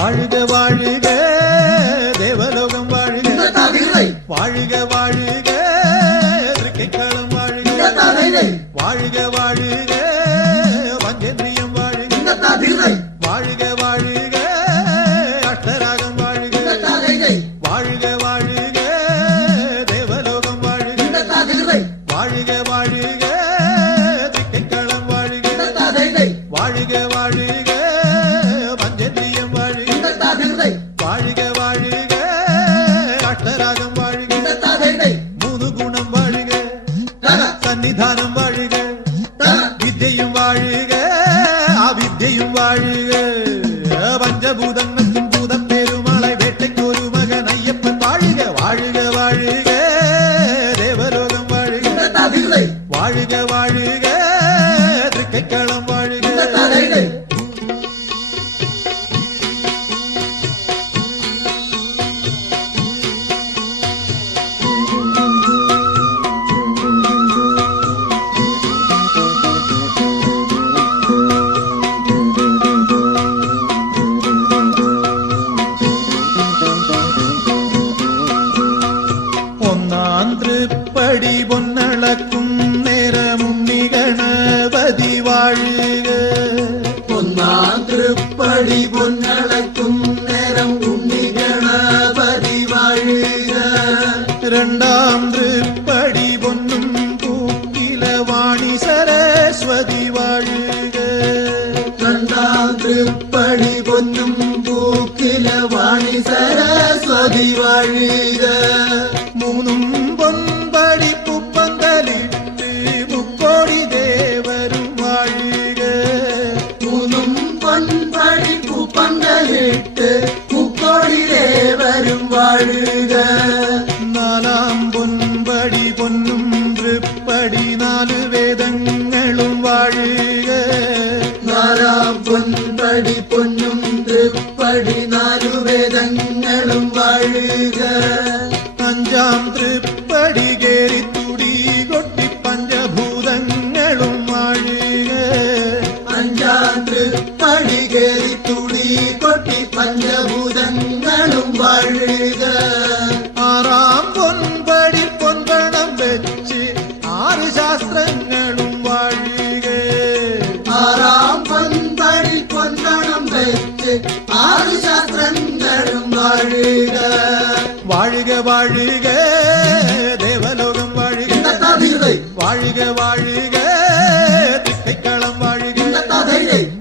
வாழ்க வாழுக தேவலோகம் வாழ்க வாழ்க வாழுக திருக்கைக்களம் வாழ்க வாழ்க வாழுக பஞ்சேந்திரியம் வாழ்க வாழ்க வாழுக அஷ்டராகம் வாழ்க வாழ்க வாழுக தேவலோகம் வாழ்க வாழ்க வாழுக திருக்கைக்களம் வாழ்க வாழ்க வாழுக பஞ்சேந்திரியம் வாழ்க வாழ்க வாழுக அஷ்டராகம் வாழ்க மூணு குணம் வாழ்க சன்னிதானம் வாழ்க வித்தையும் வாழுக அவித்தையும் வாழுக பஞ்சபூதங்களுக்கும் பூதம் பெருமாளை வேட்டைக்கு ஒரு மகன் ஐயப்பன் வாழ்க வாழ்க வாழுக தேவலோகம் வாழ்க வாழ்க வாழுக திருக்கைக்களம் வாழ்க திருப்படி பொன்னளக்கும் நேரமும் நிகணபதி வாழ்க பொன்னாம் திருப்படி பொன்னளக்கும் நேரம் உன்னிகணபதி வாழ்க இரண்டாம் திருப்படி பொன்னும் பூக்கில வாணி சரஸ்வதி வாழ்க இரண்டாம் திருப்படி பொன்னும் பூக்கில வாணி சரஸ்வதி வாழ்க மூணும் பொன்படி புப்பந்தலிட்டு முக்கோடி தேவரும் வாழ்க மூணும் பொன்படி பூப்பந்தலிட்டு முக்கோடி தேவரும் வாழ்க நாலாம் பொன்படி பொன்னும் திருப்படி நாலு வேதங்களும் வாழ்க நாலாம் பொன்படி பொன்னும் திருப்படி நாலு வேதங்களும் வாழ்க அஞ்சாம் திருப்படி கேரி துடி கொட்டி பஞ்சபூதங்களும் வாழ்க அஞ்சாம் திருப்படி கேரி துடி கொட்டி பஞ்சபூதங்களும் வாழ்க ஆறாம் பொன்படி பொன்பணம் வச்சு ஆறு சாஸ்திரங்களும் வாழ்க ஆறாம் பொன்படி பொன்பணம் வச்சு ஆறு சாஸ்திரங்களும் வாழ்க வாழ்க வாழுக தேவலோகம் வாழ்க வாழ்க வாழுக திருக்கைக்களம் வாழ்க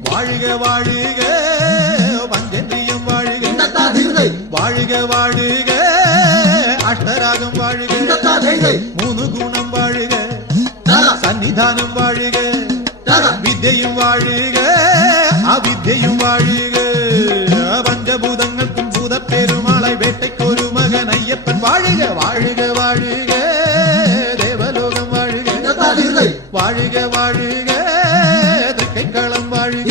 வாழ்க வாழுக பஞ்சேந்திரியம் வாழ்க வாழ்க வாழுக அஷ்டராகம் வாழ்க மூணு குணம் வாழ்க சன்னிதானம் வாழ்க வித்தையும் வாழ்க அவித்தையும் வாழ்க பஞ்சபூதங்களுக்கும் பூத பெருமாளை வேட்டைக்கு ஒரு மகன் ஐயப்பன் வாழ்க வாழ்க வாழுக தேவலோகம் வாழ்க வாழ்க வாழுக திருக்கைக்களம் வாழ்க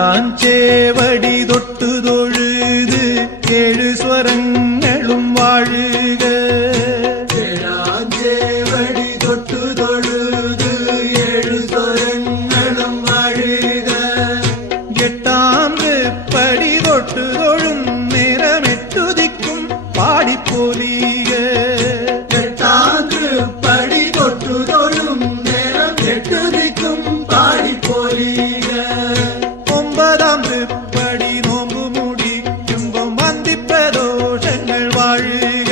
ஏழாஞ்சேவடி தொட்டு தொழுது ஏழு ஸ்வரங்களும் வாழுக ஏழாஞ்சேவடி தொட்டு தொழுது ஏழு ஸ்வரங்களும் வாழுக எட்டாம் திருப்படி தொட்டு தொழும் நேரம் எட்டுதிக்கும் பாடி போலிக எட்டாம் திருப்படி தொட்டு தொழும் நேரம் எட்டுதிக்கும் பாடி போலிக ஒன்பதாம் திருப்படி நோம்பு முடிக்கும் வந்தி பிரதோஷங்கள் வாழ்க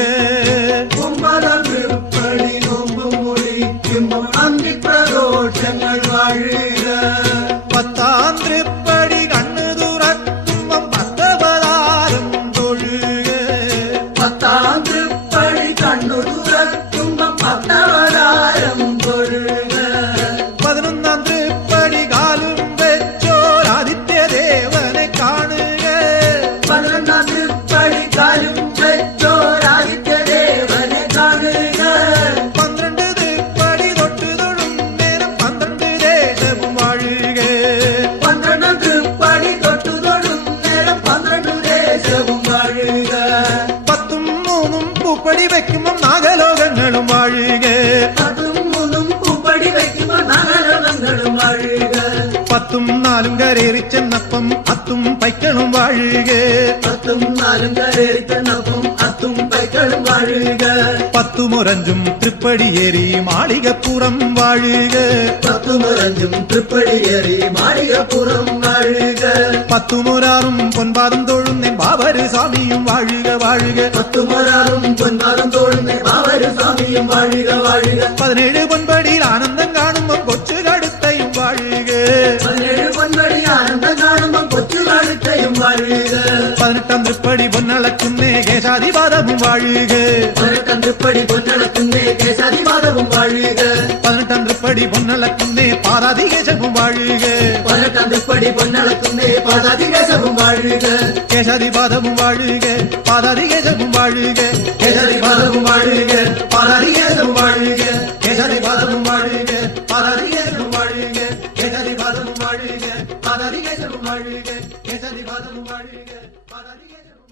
ஒன்பதாம் திருப்படி நோம்பு முடிக்கும் அங்கி பிரதோஷங்கள் வாழ்க பத்தாம் திருப்படி கண்ணு துறக்கும் பத்தவதாரம் தொழுக பத்தாம் திருப்படி கண்ணு துறக்கும் பத்தவதாரம் தொழுக 11ஆம் திருப்படி காலும் வெச்சோர் ஆதித்ய தேவனை നാലും കരേറി ചെന്നപ്പം അത്തും പൈക്കളും വാഴുക പത്തും നാലും കരേറിത്തന്നപ്പം അത്തും പൈക്കളും വാഴുക പത്തുമൊരഞ്ചും തൃപ്പടിയേറി മാളികപ്പുറം വാഴുക പത്തുമൊരഞ്ചും തൃപ്പടിയേറി മാളികപ്പുറം വാഴുക പത്തുമൊരാറും പൊൻപാദം തൊഴുന്നേ ബാബര് സ്വാമിയും വാഴുക വാഴുക പത്തുമൊരാറും പൊൻപാദം തോഴുന്നേ ബാബര് സ്വാമിയും വാഴുക വാഴുക 17 പൊൻപടിയിൽ ആനന്ദം കാണുമ്പം കൊച്ചു കടുത്തയും വാഴുക 17 പൊൻപടി ആനന്ദം കാണുമ്പം കൊച്ചു കടുത്തയും വാഴുക 18 തൃപ്പടി പൊന്നളക്കുന്നേ കേശാധിപാദവും വാഴുക 18 തൃപ്പടി പൊന്നളക്കുന്നേ കേശാധിപാദവും വാഴുക 18 തൃപ്പടി പൊന്നളക്കുന്നേ പാദാതികേശവും വാഴുക 18 തൃപ്പടി പൊന്നളക്കുന്നേ പാദാതികേശവും വാഴുക കേശാധിപാദവും വാഴുക പാദാതികേശവും വാഴുക കേശാധിപാദവും വാഴുക പാദാതികേശവും വാഴുക കേശാധിപാദവും വാഴുക പാദാതികേശവും വാഴുക കേശാധിപാദവും വാഴുക പാദാതികേശവും വാഴുക കേശാധിപാദവും വാഴുക പാദാതികേശവും